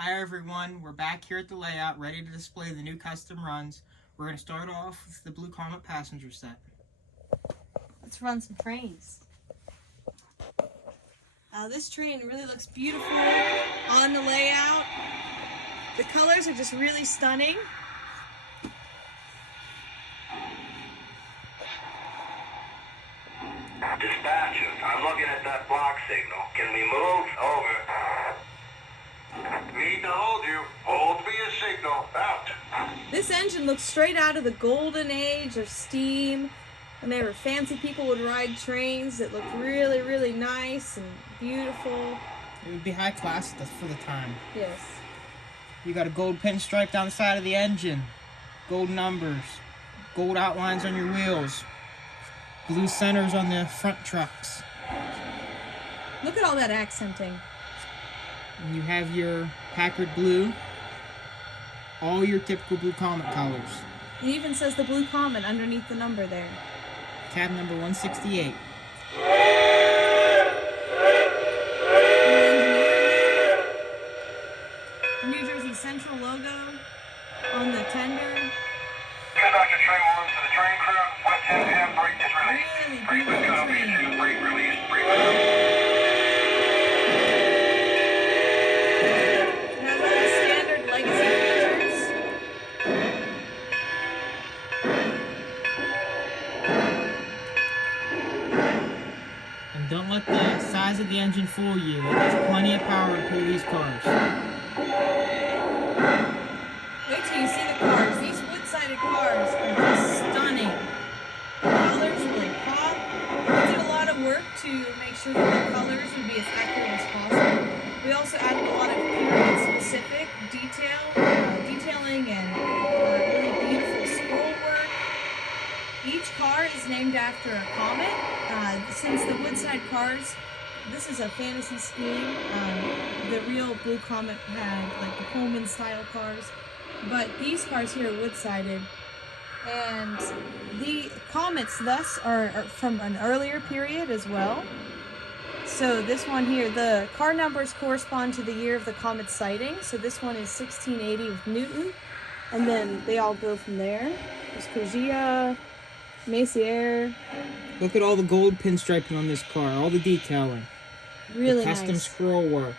Hi everyone, we're back here at the layout, ready to display the new custom runs. We're going to start off with the Blue Comet passenger set. Let's run some trains. This train really looks beautiful on the layout. The colors are just really stunning. Dispatches, I'm looking at that block signal. Can we move? Over. Need to hold you. Hold for your signal. Out. This engine looks straight out of the golden age of steam. Whenever fancy people would ride trains, it looked really, really nice and beautiful. It would be high class for the time. Yes. You got a gold pinstripe down the side of the engine, gold numbers, gold outlines on your wheels, blue centers on the front trucks. Look at all that accenting. And you have your Packard blue, all your typical Blue Comet colors. It even says the Blue Comet underneath the number there. Cab number 168. New Jersey Central logo on the tender. Conductor train 1 to the train crew. West 10 10, brake is released. Really Brake beautiful copy, train. 2, brake release, brake release. It has all the standard legacy features. And don't let the size of the engine fool you. There's plenty of power to pull these cars. Wait till you see the cars. These wood-sided cars are just stunning. The colors really pop. We did a lot of work to make sure that the colors would be as accurate as possible. We also added a lot of period-specific detailing and really beautiful scroll work. Each car is named after a comet. Since the Woodside cars, this is a fantasy scheme. The real Blue Comet had like the Pullman style cars, but these cars here are wood-sided. And the comets thus are from an earlier period as well. So this one here, the car numbers correspond to the year of the comet's sighting. So this one is 1680 with Newton, and then they all go from there. There's Cogia, Messier. Look at all the gold pinstriping on this car, all the detailing. Really the custom nice. scroll work,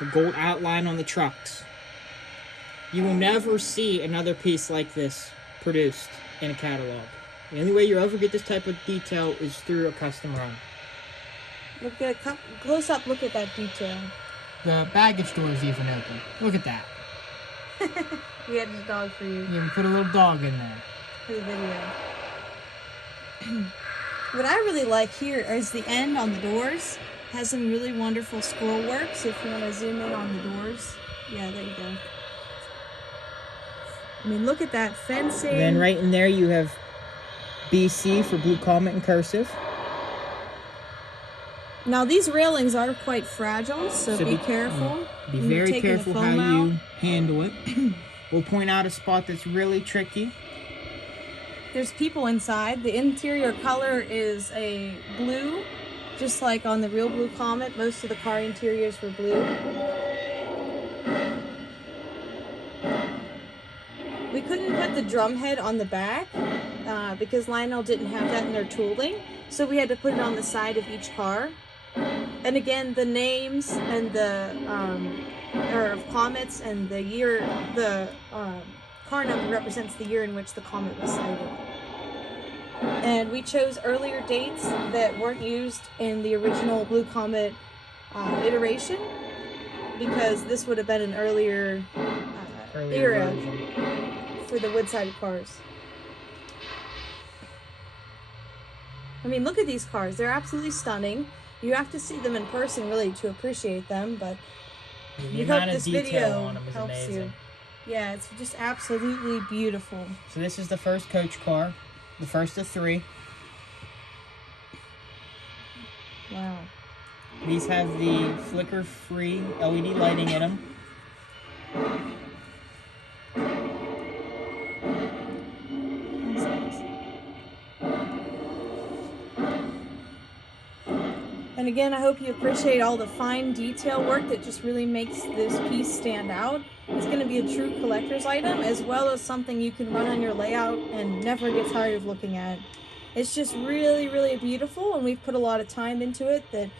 the gold outline on the trucks. You will never see another piece like this produced in a catalog. The only way you ever get this type of detail is through a custom run. Look at close up. Look at that detail. The baggage door is even open. Look at that. We had a dog for you You even put a little dog in there. for the video. What I really like here is the end on the doors. Has some really wonderful scroll work. So if you want to zoom in on the doors, yeah, there you go. I mean, look at that fencing. And then right in there you have BC for Blue Comet in cursive. Now these railings are quite fragile, so be careful. Be when you're very taking the careful how foam you out. handle it. We'll point out a spot that's really tricky. There's people inside. The interior color is a blue, just like on the real Blue Comet. Most of the car interiors were blue. We couldn't put the drum head on the back because Lionel didn't have that in their tooling, so we had to put it on the side of each car. And again, the names and the of comets and the year, the car number represents the year in which the comet was sighted. And we chose earlier dates that weren't used in the original Blue Comet iteration, because this would have been an earlier era version. for the wood-sided cars. I mean, look at these cars. They're absolutely stunning. You have to see them in person really to appreciate them, but The we amount hope of this detail video on them is helps amazing. you. Yeah, it's just absolutely beautiful. So this is the first coach car, the first of 3. Wow. These have the flicker-free LED lighting in them. And And again, I hope you appreciate all the fine detail work that just really makes this piece stand out. It's going to be a true collector's item, as well as something you can run on your layout and never get tired of looking at. It's just really, really beautiful, and we've put a lot of time into it that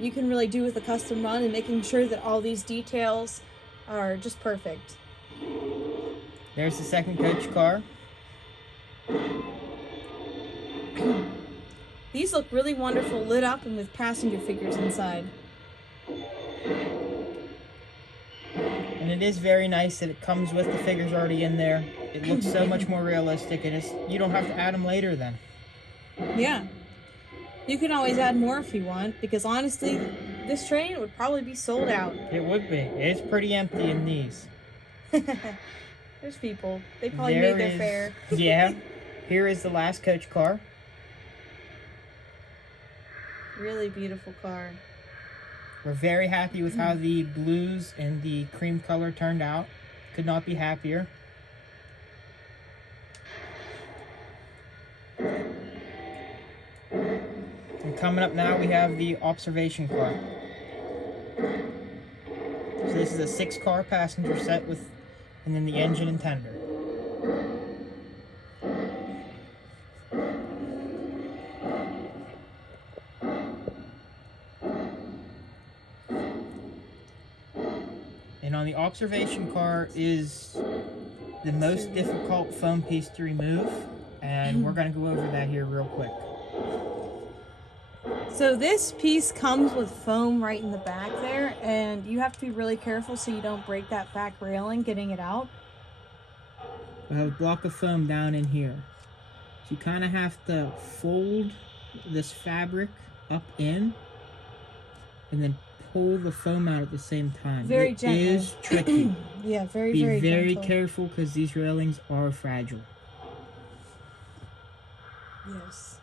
you can really do with a custom run, and making sure that all these details are just perfect. There's the second coach car. These look really wonderful, lit up and with passenger figures inside. And it is very nice that it comes with the figures already in there. It looks so much more realistic, and you don't have to add them later then. Yeah. You can always add more if you want, because honestly, this train would probably be sold out. It would be. It's pretty empty in these. There's people. They probably made their fare. Yeah. Here is the last coach car. Really beautiful car. We're very happy with how the blues and the cream color turned out. Could not be happier. And coming up now, we have the observation car. So this is a 6-car passenger set with, and then the engine and tender. And on the observation car is the most difficult foam piece to remove, and we're going to go over that here real quick. So this piece comes with foam right in the back there, and you have to be really careful so you don't break that back railing getting it out. We have a block of foam down in here. So you kind of have to fold this fabric up in and then pull the foam out at the same time. Very gentle. It is tricky. Yeah, very Be very gentle. careful because these railings are fragile. Yes.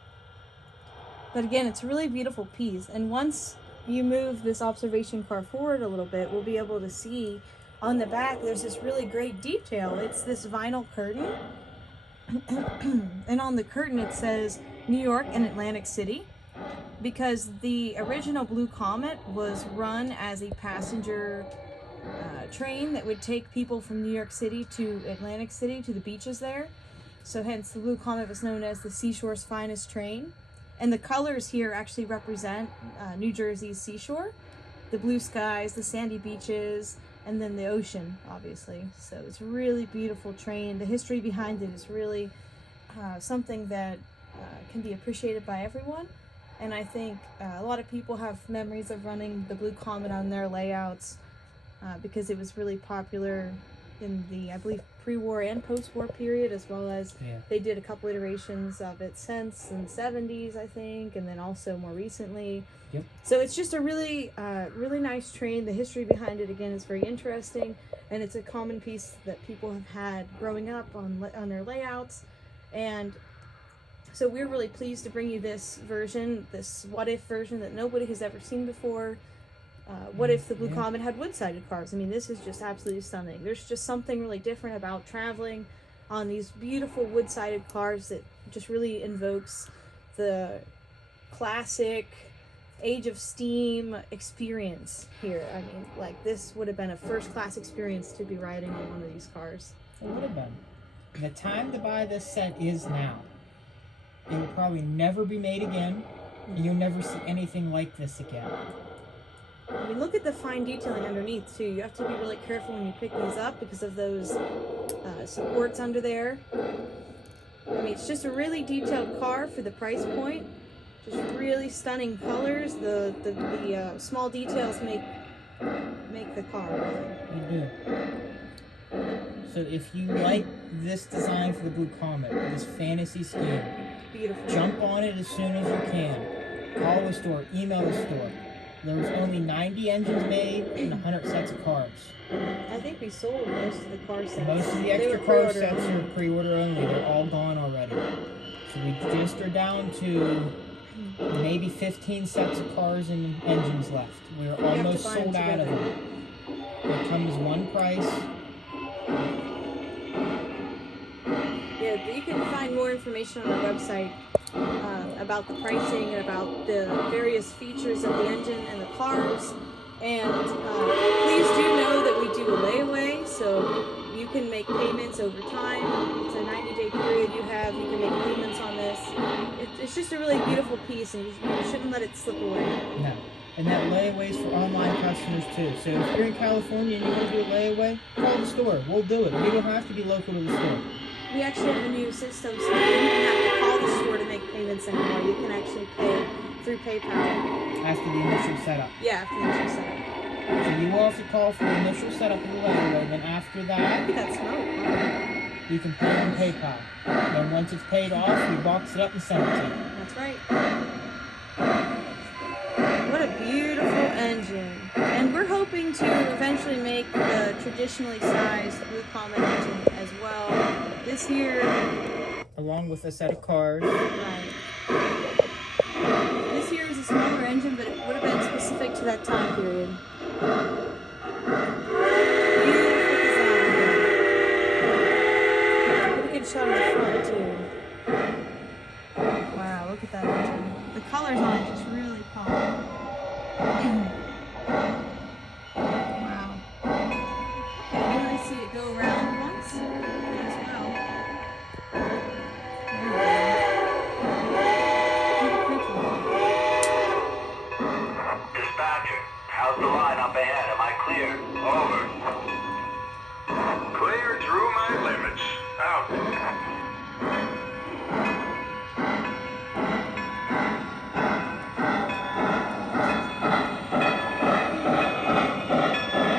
But again, it's a really beautiful piece. And once you move this observation car forward a little bit, we'll be able to see on the back there's this really great detail. It's this vinyl curtain. And on the curtain it says New York and Atlantic City, because the original Blue Comet was run as a passenger train that would take people from New York City to Atlantic City, to the beaches there. So hence the Blue Comet was known as the seashore's finest train. And the colors here actually represent New Jersey's seashore, the blue skies, the sandy beaches, and then the ocean, obviously. So it's a really beautiful train. The history behind it is really something that can be appreciated by everyone. And I think a lot of people have memories of running the Blue Comet on their layouts because it was really popular in the, I believe, pre-war and post-war period, as well as they did a couple iterations of it since in the 70s, I think, and then also more recently. Yep. So it's just a really, really nice train. The history behind it, again, is very interesting, and it's a common piece that people have had growing up on their layouts. And so we're really pleased to bring you this version, this what-if version that nobody has ever seen before. What if the Blue Comet had wood-sided cars? I mean, this is just absolutely stunning. There's just something really different about traveling on these beautiful wood-sided cars that just really invokes the classic Age of Steam experience here. I mean, like, this would have been a first-class experience to be riding on one of these cars. It would have been. The time to buy this set is now. It will probably never be made again, and you'll never see anything like this again. I mean, look at the fine detailing underneath, too. You have to be really careful when you pick these up because of those supports under there. I mean, it's just a really detailed car for the price point. Just really stunning colors. The small details make the car, really. You do. So if you like this design for the Blue Comet, this fantasy scheme, Beautiful. jump on it as soon as you can. Call the store, email the store. There was only 90 engines made and 100 sets of cars. I think we sold most of the car sets. Most of the They extra were car pre-order. sets are pre-order only. They're all gone already. So we just are down to maybe 15 sets of cars and engines left. We're have to almost buy them sold out of together. them. It comes one price. Yeah, you can find more information on our website about the pricing and about the various features of the engine and the cars. And please do know that we do a layaway, so you can make payments over time. It's a 90-day period you have. You can make payments on this. It's just a really beautiful piece, and you shouldn't let it slip away. No. And that layaway is for online customers too. So if you're in California and you want to do a layaway, call the store. We'll do it. You don't have to be local to the store. We actually have a new system, so you don't even have to call the store to make payments anymore. You can actually pay through PayPal. After the initial setup. Yeah, after the initial setup. So you will have to call for the initial setup of the layaway, then after that, Look at that smoke. you can pay on PayPal. Then once it's paid off, we box it up and send it to you. That's right. What a beautiful engine. And we're hoping to eventually make the traditionally sized Blue Comet engine as well this year. Along with a set of cars. Right. This year is a smaller engine, but it would have been specific to that time period. Beautiful design. Pretty good shot of the front too. Wow, look at that engine. The colors on it just really pop. Wow. You can really see it go around once as well. Dispatcher, how's the line up ahead? Am I clear? Over. Clear through my limits. Out.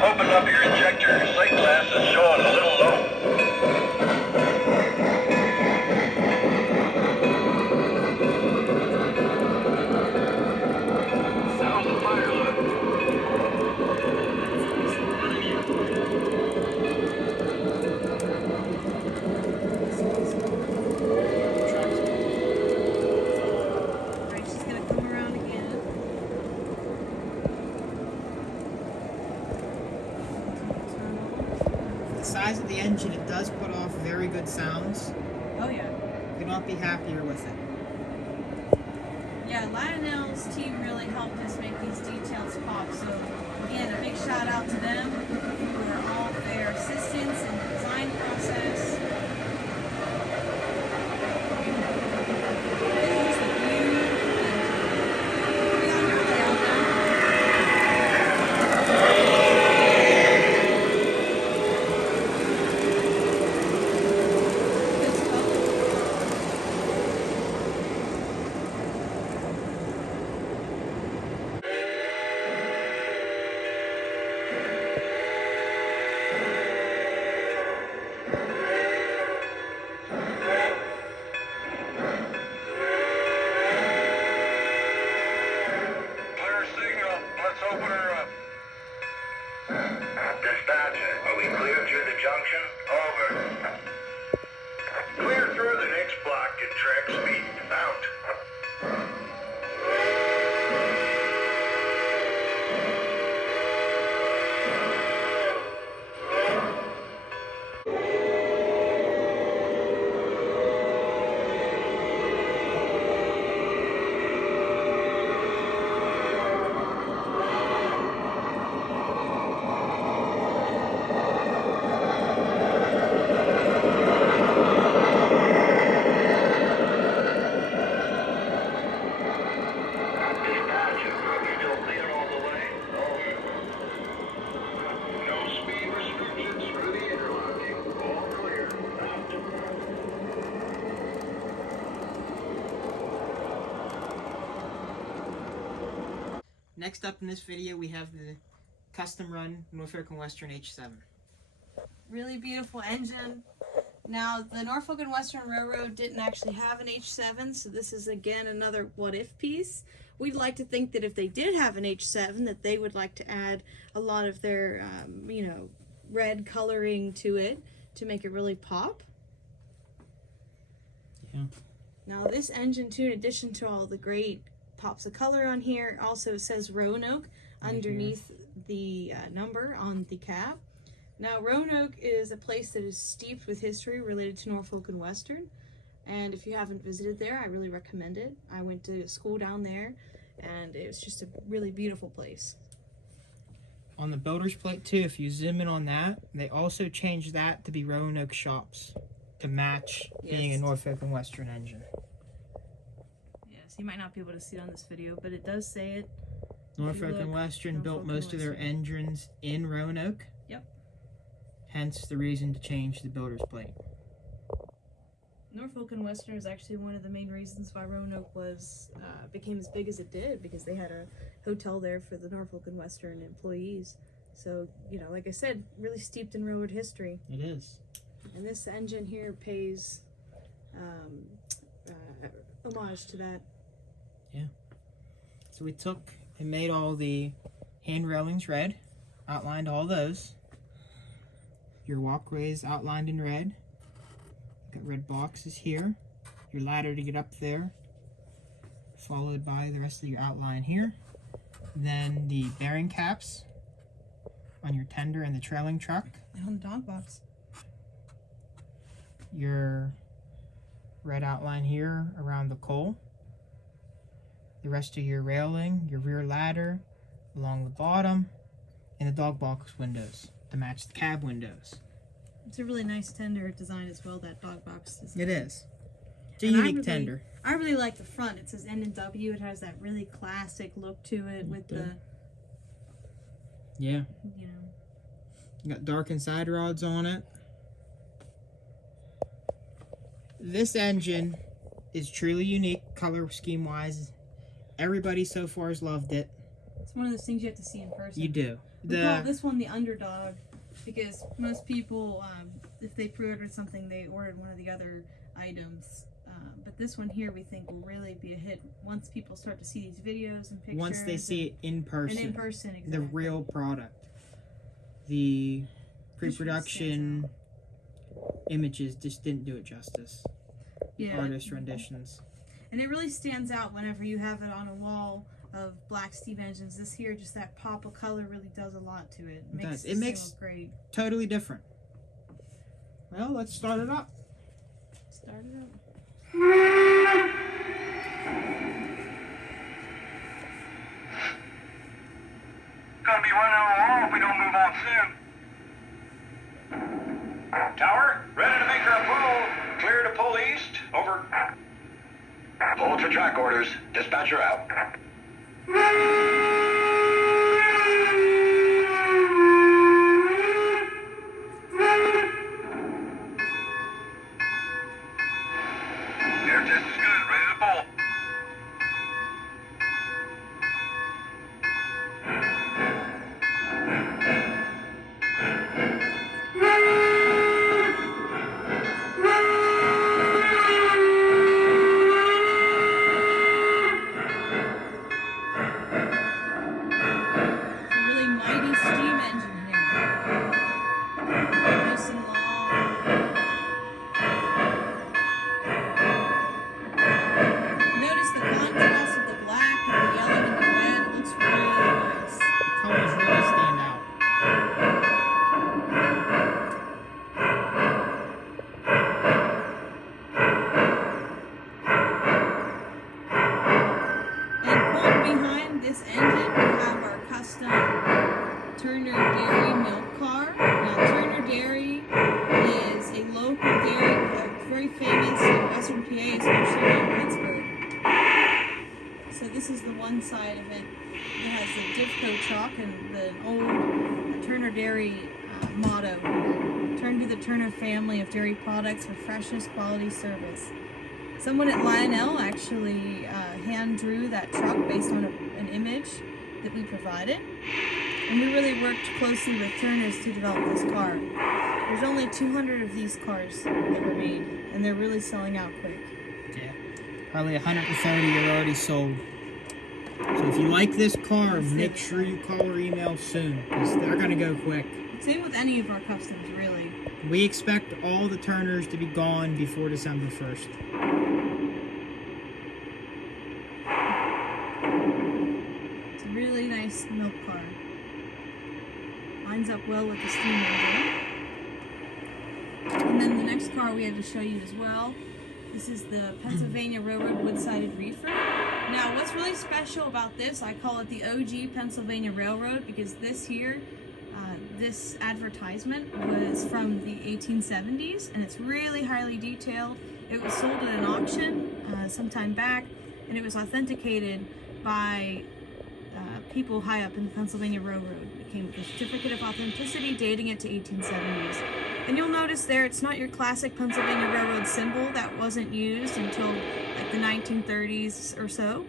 Open up your injector. Sight glass is showing a little low. How's the fire look? Right, she's gonna come around again. For the size of the engine, it does put off very good sounds. Oh yeah. Could not be happier with it. Yeah, Lionel's team really helped us make these details pop. So again, a big shout out to them for all their assistance in the design process. This is a beautiful engine. We on your layout now. Good stuff. Clear signal. Let's open her up. Dispatcher, are we clear through the junction? Over. Clear through the next block at track speed. Out. Dispatcher, are we still clear all the way? Over. No speed restrictions through the interlocking. All clear. Out. Next up in this video, we have the custom run Norfolk and Western H7. Really beautiful engine. Now, the Norfolk and Western Railroad didn't actually have an H7, so this is again another what-if piece. We'd like to think that if they did have an H7, that they would like to add a lot of their, red coloring to it to make it really pop. Yeah. Now, this engine, too, in addition to all the great pops of color on here, also says Roanoke underneath the number on the cab. Now, Roanoke is a place that is steeped with history related to Norfolk and Western. And if you haven't visited there, I really recommend it. I went to school down there, and it was just a really beautiful place. On the builder's plate too, if you zoom in on that, they also changed that to be Roanoke shops to match being a Yes. Norfolk and Western engine. Yes, you might not be able to see it on this video, but it does say it. Norfolk look, and Western built Norfolk and most of their Western. engines in Roanoke. Yep. Hence the reason to change the builder's plate. Norfolk and Western is actually one of the main reasons why Roanoke was became as big as it did, because they had a hotel there for the Norfolk and Western employees. So, you know, like I said, really steeped in railroad history. It is. And this engine here pays homage to that. So we took and made all the hand railings red, outlined all those. Your walkways outlined in red. Got red boxes here. Your ladder to get up there, followed by the rest of your outline here. Then the bearing caps on your tender and the trailing truck. And on the dog box. Your red outline here around the coal. The rest of your railing, your rear ladder along the bottom, and the dog box windows to match the cab windows. It's a really nice tender design as well, that dog box design. It is. It's a And I unique really- tender. I really like the front. It says N&W. It has that really classic look to it with the, Yeah. you know. You got darkened side rods on it. This engine is truly unique color scheme wise. Everybody so far has loved it. It's one of those things you have to see in person. You do. We call this one the underdog because most people, if they pre-ordered something, they ordered one of the other items. But this one here we think will really be a hit once people start to see these videos and pictures. Once they see it in person. And in person, exactly. The real product. The pre-production images just didn't do it justice. Yeah. Artist renditions. And it really stands out whenever you have it on a wall of black steam engines. This here, just that pop of color really does a lot to it. It does. This It makes thing look great. Totally different. Well, let's start it up. Start it up. Gonna be running on the wall if we don't move on soon. Tower, ready to make our pull. Clear to pull east. Over. Hold for track orders. Dispatcher out. Air test is good. Ready to pull. It's a really mighty steam engine here. Nice and long. Notice the contrast of the black and the yellow and the red. It looks really nice. Colors really stand out. And pulled behind this engine, we have our custom Turner Dairy milk car. Now, Turner Dairy is a local dairy, very famous in Western PA, especially in Pittsburgh. So this is the one side of it that has the Divco chalk and the old Turner Dairy motto. Turn to the Turner family of dairy products for freshness, quality, service. Someone at Lionel actually hand drew that truck based on an image that we provided. And we really worked closely with Turner's to develop this car. There's only 200 of these cars that were made, and they're really selling out quick. Yeah. Probably 130 are already sold. So if you like this car, make sure you call or email soon, because they're going to go quick. Same with any of our customs, really. We expect all the Turners to be gone before December 1st. It's a really nice milk car. Lines up well with the steam engine. And then the next car we had to show you as well This is the Pennsylvania Railroad Woodside reefer. Now, what's really special about this, I call it the OG Pennsylvania Railroad, because this here, this advertisement was from the 1870s, and it's really highly detailed. It was sold at an auction some time back, and it was authenticated by people high up in the Pennsylvania Railroad. It came with a certificate of authenticity dating it to 1870s. And you'll notice there, it's not your classic Pennsylvania Railroad symbol that wasn't used until like the 1930s or so.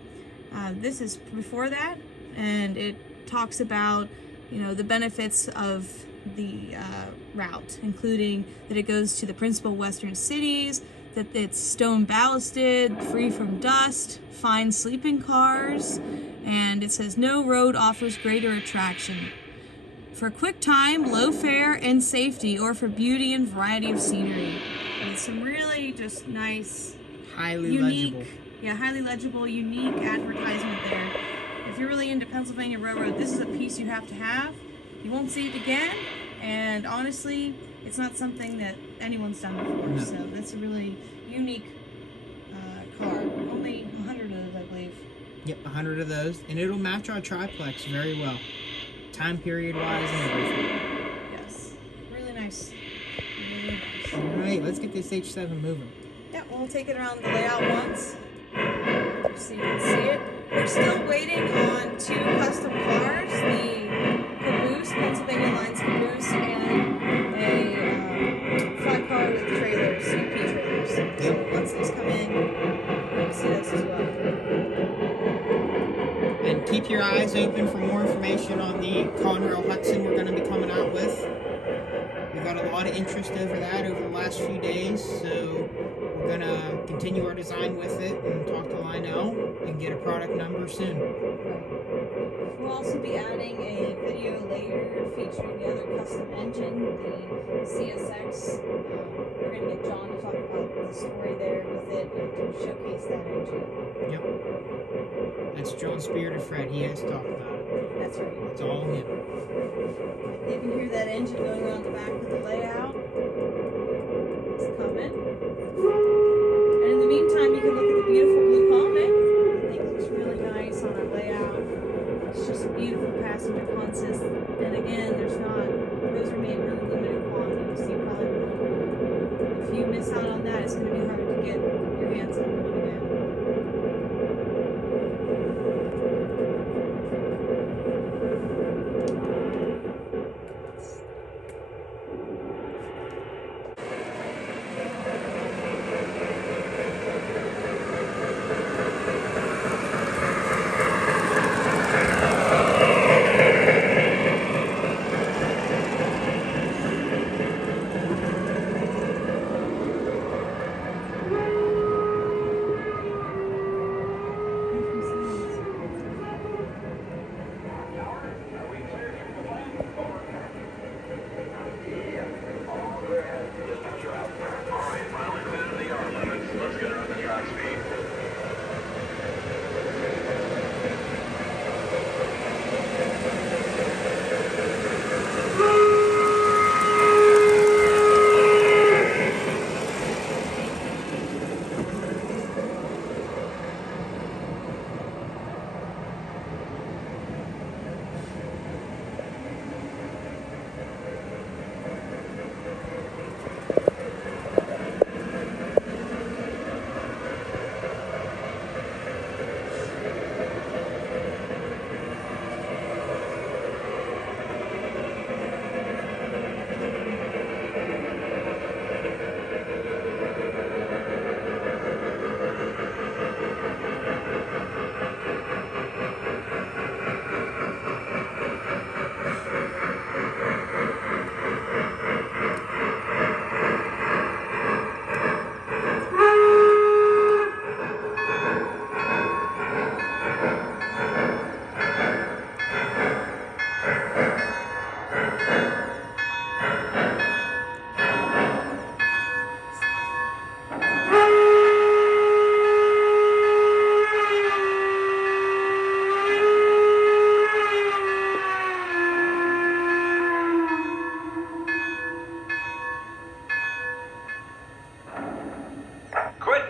This is before that, and it talks about, you know, the benefits of the route, including that it goes to the principal western cities, that it's stone ballasted, free from dust, fine sleeping cars, and it says no road offers greater attraction for quick time, low fare, and safety, or for beauty and variety of scenery. And it's some really just nice, Highly legible. Yeah, highly legible, unique advertisement there. If you're really into Pennsylvania Railroad, this is a piece you have to have. You won't see it again, and honestly, it's not something that anyone's done before. No. So that's a really unique car. Only 100 of those, I believe. Yep, 100 of those, and it'll match our triplex very well, time period wise and everything. Yes, really nice. Really nice. All right, let's get this H7 moving. Yeah, we'll take it around the layout once, just so you can see it. We're still waiting on 2 custom cars, the caboose, Pennsylvania Lines caboose, and a flat car with trailers, CP trailers. So once those come in, you'll see those as well. And keep your eyes open for more information on the Conrail Hudson we're going to be coming out with. We've got a lot of interest over that over the last few days, so we're going to continue our design with it and talk to Lionel and get a product number soon. We'll also be adding a video later featuring the other custom engine, the CSX. We're going to get John to talk about the story there with it and to showcase that engine. Yep. That's John Spirited Fred. He has talked about it. That's right. It's all him. You can hear that engine going around the back of the layout. It's coming. And in the meantime, you can look at the beautiful blue comet. I think it looks really nice on our layout. It's just a beautiful passenger consist. And again, those are made really limited quantities. So you probably won't. If you miss out on that, it's going to be hard to get your hands on one again.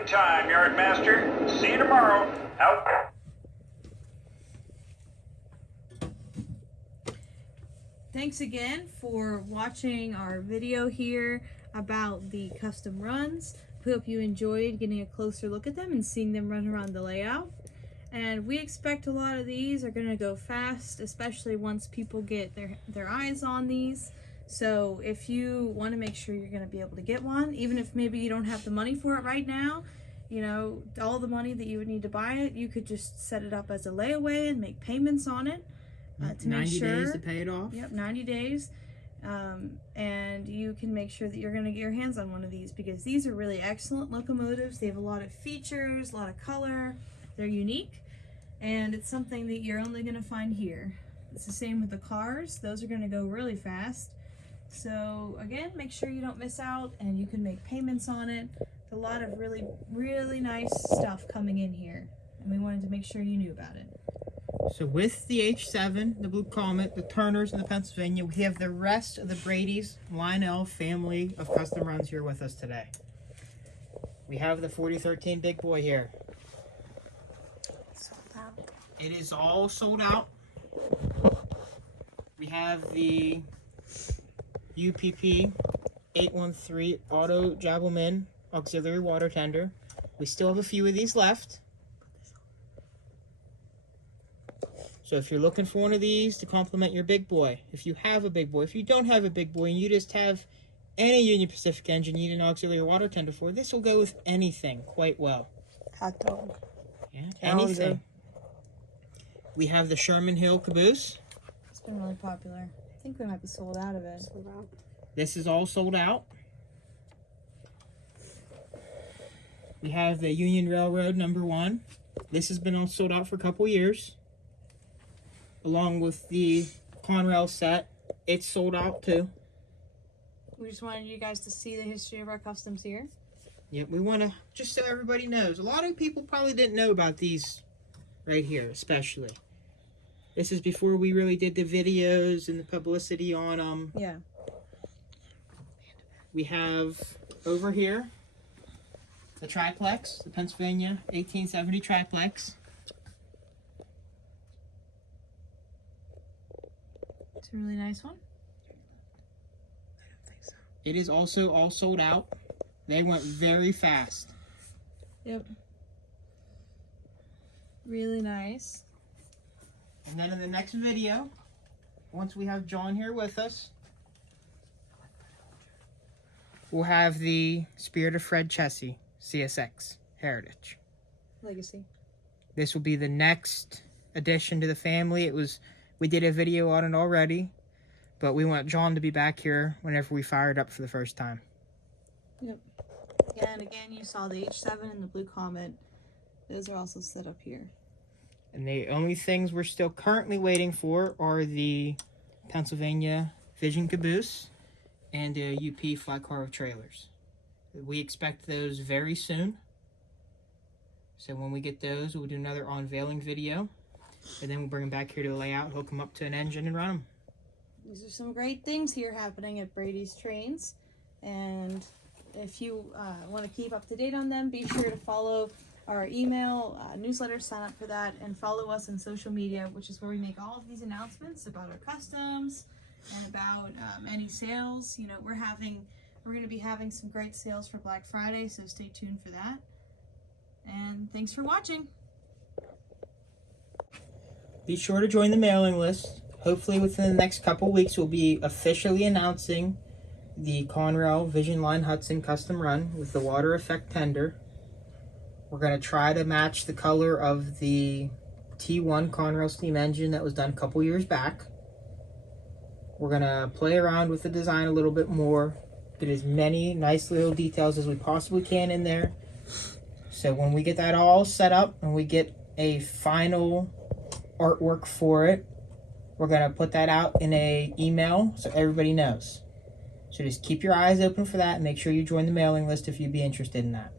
Anytime, Yardmaster. See you tomorrow. Out. Thanks again for watching our video here about the custom runs. We hope you enjoyed getting a closer look at them and seeing them run around the layout. And we expect a lot of these are going to go fast, especially once people get their eyes on these. So if you want to make sure you're going to be able to get one, even if maybe you don't have the money for it right now, you know, all the money that you would need to buy it, you could just set it up as a layaway and make payments on it to make sure. 90 days to pay it off. Yep, 90 days. And you can make sure that you're going to get your hands on one of these, because these are really excellent locomotives. They have a lot of features, a lot of color. They're unique, and it's something that you're only going to find here. It's the same with the cars. Those are going to go really fast. So again, make sure you don't miss out, and you can make payments on it. A lot of really, really nice stuff coming in here, and we wanted to make sure you knew about it. So with the H7, the Blue Comet, the Turners, and the Pennsylvania, we have the rest of the Brady's Lionel family of custom runs here with us today. We have the 4013 Big Boy here. Sold out. It is all sold out. We have the UPP 813 Auto Javelin Auxiliary Water Tender. We still have a few of these left. So if you're looking for one of these to complement your big boy, if you have a big boy, if you don't have a big boy and you just have any Union Pacific engine you need an auxiliary water tender for, this will go with anything quite well. Hot dog. Yeah, anything. We have the Sherman Hill caboose. It's been really popular. I think we might be sold out of it. This is all sold out. We have the Union Railroad #1. This has been all sold out for a couple years. Along with the Conrail set, it's sold out too. We just wanted you guys to see the history of our customs here. Yep, we want to, just so everybody knows, a lot of people probably didn't know about these right here, especially. This is before we really did the videos and the publicity on them. Yeah. We have over here the triplex, the Pennsylvania 1870 triplex. It's a really nice one. It is also all sold out. They went very fast. Yep. Really nice. And then in the next video, once we have John here with us, we'll have the Spirit of Fred Chessie CSX Heritage. Legacy. This will be the next addition to the family. We did a video on it already, but we want John to be back here whenever we fire it up for the first time. Yep. And again, you saw the H7 and the Blue Comet. Those are also set up here. And the only things we're still currently waiting for are the Pennsylvania Vision Caboose and the UP Flat Car of Trailers. We expect those very soon. So when we get those, we'll do another unveiling video. And then we'll bring them back here to the layout, hook them up to an engine, and run them. These are some great things here happening at Brady's Trains. And if you want to keep up to date on them, be sure to follow our email newsletter, sign up for that, and follow us on social media, which is where we make all of these announcements about our customs and about any sales. You know, we're going to be having some great sales for Black Friday, so stay tuned for that. And thanks for watching. Be sure to join the mailing list. Hopefully within the next couple weeks, we'll be officially announcing the Conrail Vision Line Hudson Custom Run with the water effect tender. We're going to try to match the color of the T1 Conrail steam engine that was done a couple years back. We're going to play around with the design a little bit more, get as many nice little details as we possibly can in there. So when we get that all set up and we get a final artwork for it, we're going to put that out in an email so everybody knows. So just keep your eyes open for that and make sure you join the mailing list if you'd be interested in that.